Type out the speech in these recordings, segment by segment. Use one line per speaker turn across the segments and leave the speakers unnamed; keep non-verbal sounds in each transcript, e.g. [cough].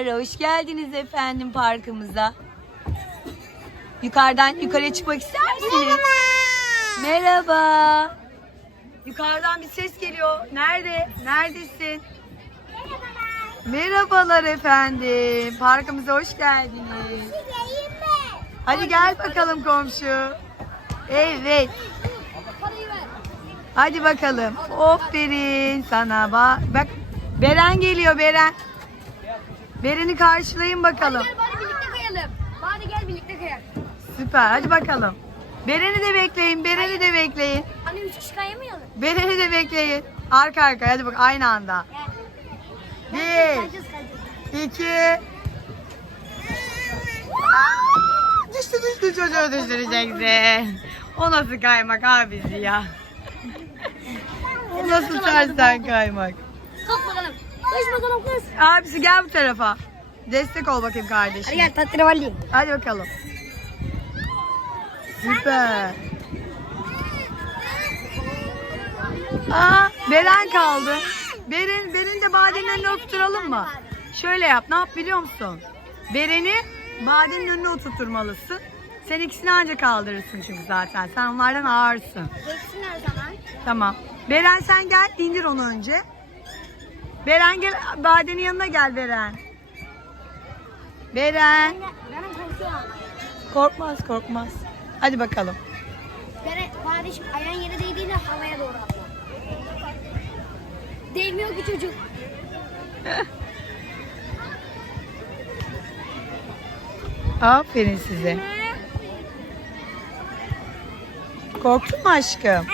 Merhabalar, hoş geldiniz efendim parkımıza. Yukarıdan yukarıya çıkmak ister misiniz? Merhaba. Yukarıdan bir ses geliyor. Nerede? Neredesin? Merhabalar efendim. Parkımıza hoş geldiniz. Hadi gel bakalım komşu. Evet. Hadi bakalım. Aferin sana. Bak, bak. Beren geliyor Beren. Beren'i karşılayın bakalım.
Gel bari birlikte kayalım. Bari gel birlikte kayalım.
Süper. Hadi bakalım. Beren'i de bekleyin. Beren'i de bekleyin.
Hani üç kişi kayamayalım.
Beren'i de bekleyin. Arka arka. Hadi bak aynı anda. Bir,
Kayacağız kayacağız.
iki. Aa, düştü düştü çocuğu düşüreceksin. O nasıl kaymak abisi ya? O nasıl tersten kaymak?
Kalk bakalım. Koş bakalım kız.
Abisi gel bu tarafa. Destek ol bakayım kardeşim.
Hadi gel tatravalli.
Hadi bakalım. Süper. Aa, Beren kaldı. Beren, Beren de Bade'nin önüne oturtalım mı? Şöyle yap, ne yap biliyor musun? Beren'i Bade'nin önüne oturtmalısın. Sen ikisini anca kaldırırsın çünkü zaten. Sen onlardan ağırsın.
Geçsin her zaman.
Tamam. Beren sen gel, indir onu önce. Beren gel, Bade'nin yanına gel Beren. Beren.
Benim korkuyorum.
Korkmaz korkmaz. Hadi bakalım.
Bere, kardeşim ayağın yere değdiğinde havaya doğru atla. Değmiyor ki çocuk. [laughs]
Aferin size. Korktun mu aşkım?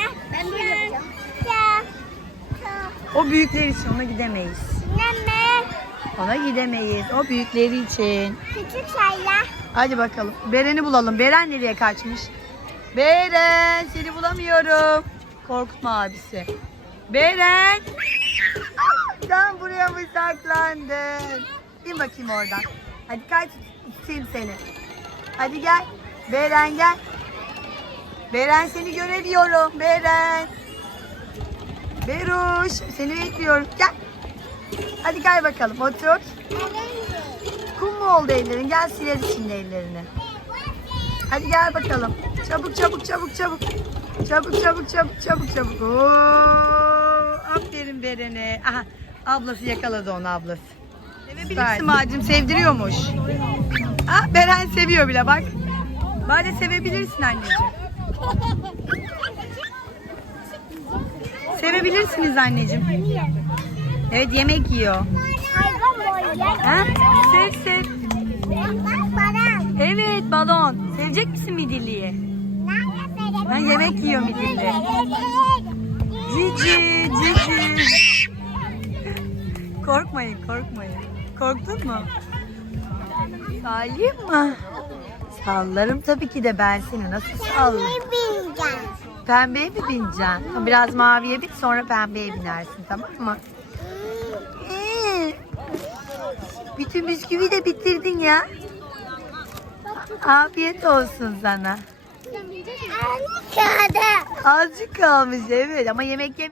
O büyükler için ona gidemeyiz. Ona gidemeyiz. O büyükleri için.
Küçük şeyler.
Hadi bakalım. Beren'i bulalım. Beren nereye kaçmış? Beren seni bulamıyorum. Korkutma abisi. Beren. Sen buraya mı saklandın? İn bakayım oradan. Hadi kaç tutayım seni. Hadi gel. Beren gel. Beren seni göremiyorum. Beren. Beruş seni bekliyorum. Gel. Hadi gel bakalım otur. Kum mu oldu ellerin? Gel sileriz şimdi ellerini. Hadi gel bakalım. Çabuk çabuk çabuk çabuk. Çabuk çabuk çabuk çabuk çabuk. Oo, aferin Beren'e. Aha, ablası yakaladı onu ablası. Sevebilirsin Macim sevdiriyormuş. Ah Beren seviyor bile bak. Bari sevebilirsin anneciğim. [laughs] Sevebilirsiniz anneciğim. Evet yemek yiyor. Ha? Sev sev. Evet balon. Sevecek misin midilliyi? Ben yemek yiyor midilli. Cici cici. Korkmayın korkmayın. Korktun mu? Sallayayım mı? Sallarım tabii ki de ben seni nasıl sallarım? Pembeye mi bineceksin? Biraz maviye bin sonra pembeye binersin tamam mı? Ee, bütün bisküvi de bitirdin ya. Afiyet olsun sana. Azıcık kalmış evet ama yemek yem